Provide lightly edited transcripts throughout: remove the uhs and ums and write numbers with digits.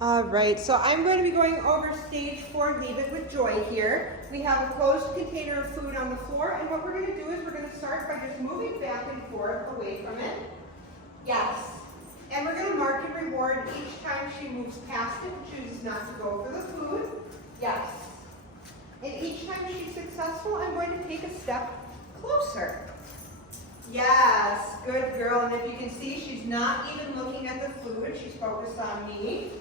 All right, so I'm going to be going over stage 4, Leave It with Joy here. We have a closed container of food on the floor, and what we're going to do is we're going to start by just moving back and forth away from it. Yes. And we're going to mark and reward each time she moves past it and chooses not to go for the food. Yes. And each time she's successful, I'm going to take a step closer. Yes, good girl. And if you can see, she's not even looking at the food. She's focused on me.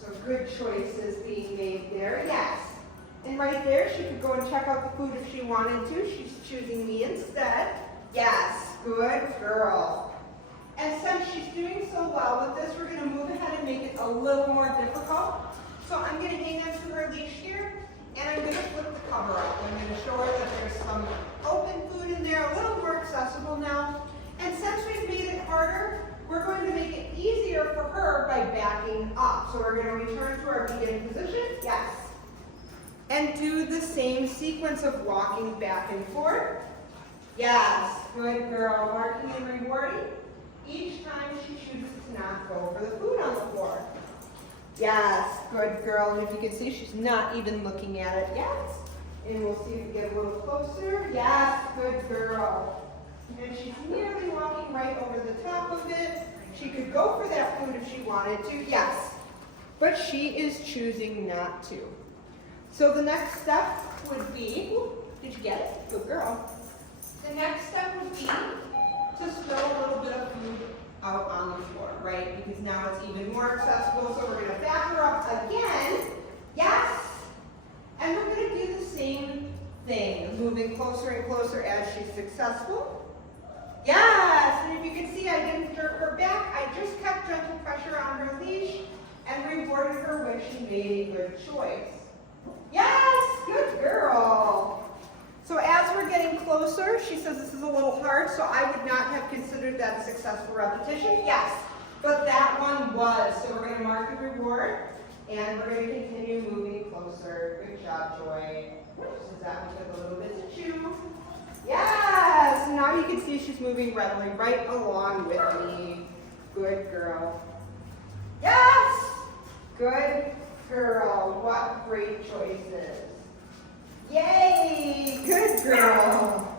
So good choices being made there. Yes. And right there, she could go and check out the food if she wanted to. She's choosing me instead. Yes, good girl. And since she's doing so well with this, we're going to move ahead and make it a little more difficult. So I'm going to hang on to her leash here, and I'm going to flip the cover up. I'm going to show her that there's some open food in there, a little more accessible now. And since we've made it harder, we're going to make it easier for her by backing up. So we're going to return to our begin position. Yes. And do the same sequence of walking back and forth. Yes. Good girl. Marking and rewarding each time she chooses to not go for the food on the floor. Yes. Good girl. And if you can see, she's not even looking at it. Yes. And we'll see if we get a little closer. Yes. Good girl. And she's nearly walking right over the top of it. She could go for that food if she wanted to, yes. But she is choosing not to. So the next step would be, did you get it? Good girl. The next step would be to spill a little bit of food out on the floor, right? Because now it's even more accessible. So we're going to back her up again. Yes. And we're going to do the same thing, moving closer and closer as she's successful. Yes, and if you can see, I didn't jerk her back. I just kept gentle pressure on her leash and rewarded her when she made a good choice. Yes, good girl. So as we're getting closer, she says this is a little hard, so I would not have considered that a successful repetition. Yes, but that one was. So we're going to mark the reward, and we're going to continue moving closer. Good job, Joy. Just as that one took a little bit to chew. Yes, now you can see she's moving readily right along with me. Good girl. Yes, good girl. What great choices. Yay, good girl.